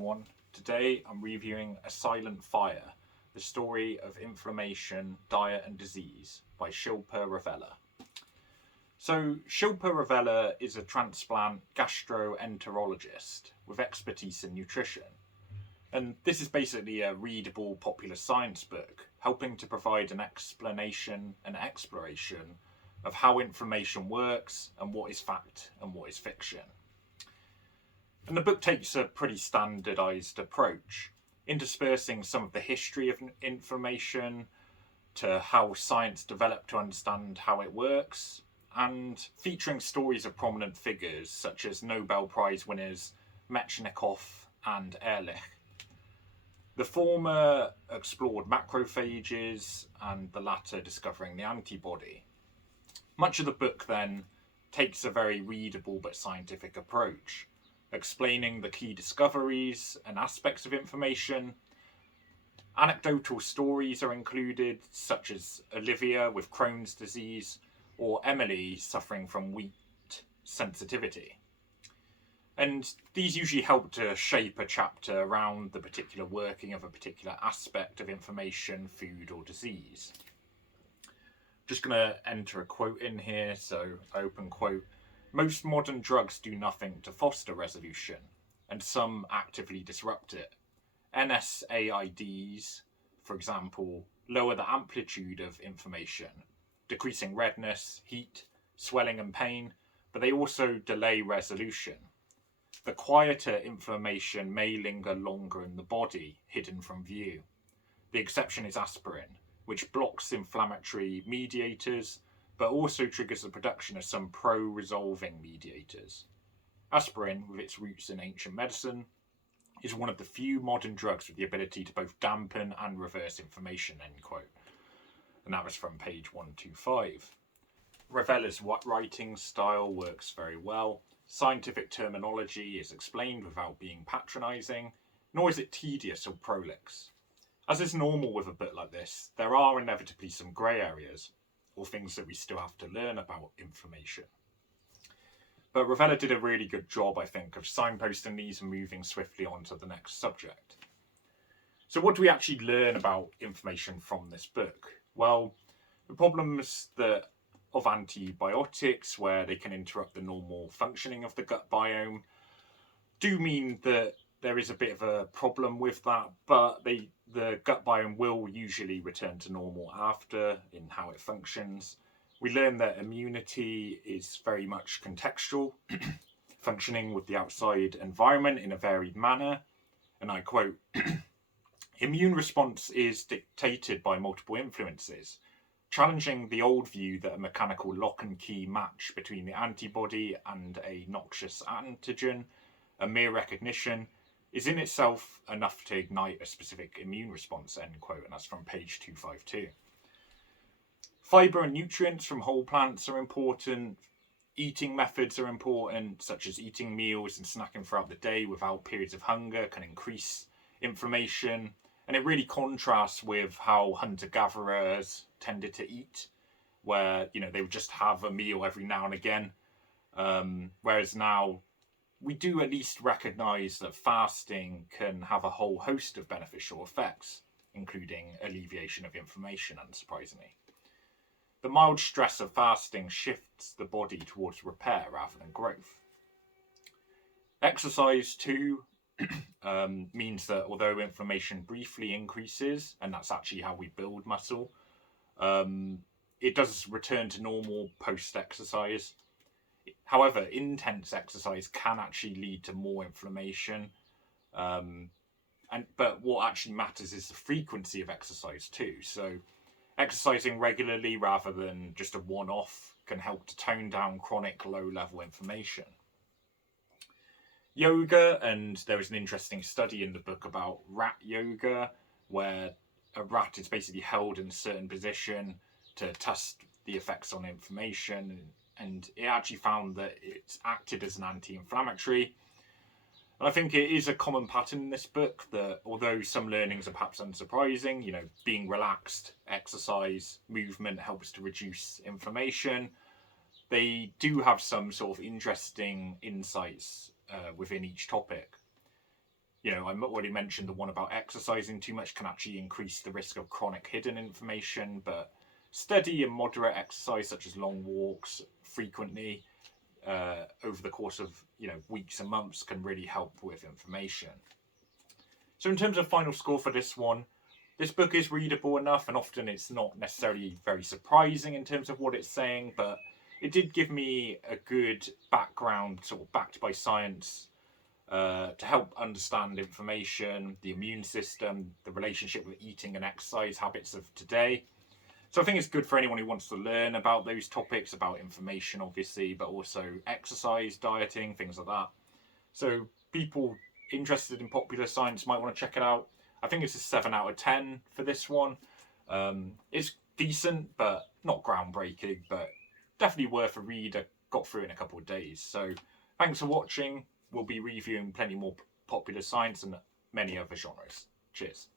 everyone. Today I'm reviewing A Silent Fire, the story of inflammation, diet and disease by Shilpa Ravella. So Shilpa Ravella is a transplant gastroenterologist with expertise in nutrition. And this is basically a readable popular science book, helping to provide an explanation and exploration of how inflammation works and what is fact and what is fiction. And the book takes a pretty standardised approach, interspersing some of the history of inflammation to how science developed to understand how it works, and featuring stories of prominent figures such as Nobel Prize winners Metchnikoff and Ehrlich. The former explored macrophages and the latter discovering the antibody. Much of the book then takes a very readable but scientific approach, explaining the key discoveries and aspects of inflammation. Anecdotal stories are included, such as Olivia with Crohn's disease or Emily suffering from wheat sensitivity. And these usually help to shape a chapter around the particular working of a particular aspect of inflammation, food or disease. Just going to enter a quote in here, so open quote. Most modern drugs do nothing to foster resolution, and some actively disrupt it. NSAIDs, for example, lower the amplitude of inflammation, decreasing redness, heat, swelling and pain, but they also delay resolution. The quieter inflammation may linger longer in the body, hidden from view. The exception is aspirin, which blocks inflammatory mediators, but also triggers the production of some pro-resolving mediators. Aspirin, with its roots in ancient medicine, is one of the few modern drugs with the ability to both dampen and reverse inflammation, end quote. And that was from page 125. Ravella's writing style works very well. Scientific terminology is explained without being patronising, nor is it tedious or prolix. As is normal with a book like this, there are inevitably some grey areas, or things that we still have to learn about inflammation. But Ravella did a really good job, I think, of signposting these and moving swiftly on to the next subject. So what do we actually learn about inflammation from this book? Well, the problems of antibiotics, where they can interrupt the normal functioning of the gut biome, do mean that there is a bit of a problem with that, but the gut biome will usually return to normal after in how it functions. We learn that immunity is very much contextual, functioning with the outside environment in a varied manner. And I quote, immune response is dictated by multiple influences, challenging the old view that a mechanical lock and key match between the antibody and a noxious antigen, a mere recognition, is in itself enough to ignite a specific immune response, end quote, and that's from page 252. Fibre and nutrients from whole plants are important. Eating methods are important, such as eating meals and snacking throughout the day without periods of hunger can increase inflammation. And it really contrasts with how hunter-gatherers tended to eat, where, they would just have a meal every now and again. Whereas now, we do at least recognise that fasting can have a whole host of beneficial effects, including alleviation of inflammation, unsurprisingly. The mild stress of fasting shifts the body towards repair rather than growth. Exercise, too, means that although inflammation briefly increases, and that's actually how we build muscle, it does return to normal post-exercise. However, intense exercise can actually lead to more inflammation. But what actually matters is the frequency of exercise too. So exercising regularly rather than just a one-off can help to tone down chronic low-level inflammation. Yoga, and there was an interesting study in the book about rat yoga, where a rat is basically held in a certain position to test the effects on inflammation, and it actually found that it's acted as an anti-inflammatory. And I think it is a common pattern in this book that although some learnings are perhaps unsurprising, being relaxed, exercise, movement helps to reduce inflammation, they do have some sort of interesting insights within each topic. You know, I already mentioned the one about exercising too much can actually increase the risk of chronic hidden inflammation, but steady and moderate exercise, such as long walks frequently over the course of weeks and months, can really help with inflammation. So, in terms of final score for this one, this book is readable enough, and often it's not necessarily very surprising in terms of what it's saying, but it did give me a good background, sort of backed by science, to help understand inflammation, the immune system, the relationship with eating and exercise habits of today. So I think it's good for anyone who wants to learn about those topics, about inflammation, obviously, but also exercise, dieting, things like that. So people interested in popular science might want to check it out. I think it's a 7 out of 10 for this one. It's decent, but not groundbreaking, but definitely worth a read. I got through it in a couple of days. So thanks for watching. We'll be reviewing plenty more popular science and many other genres. Cheers.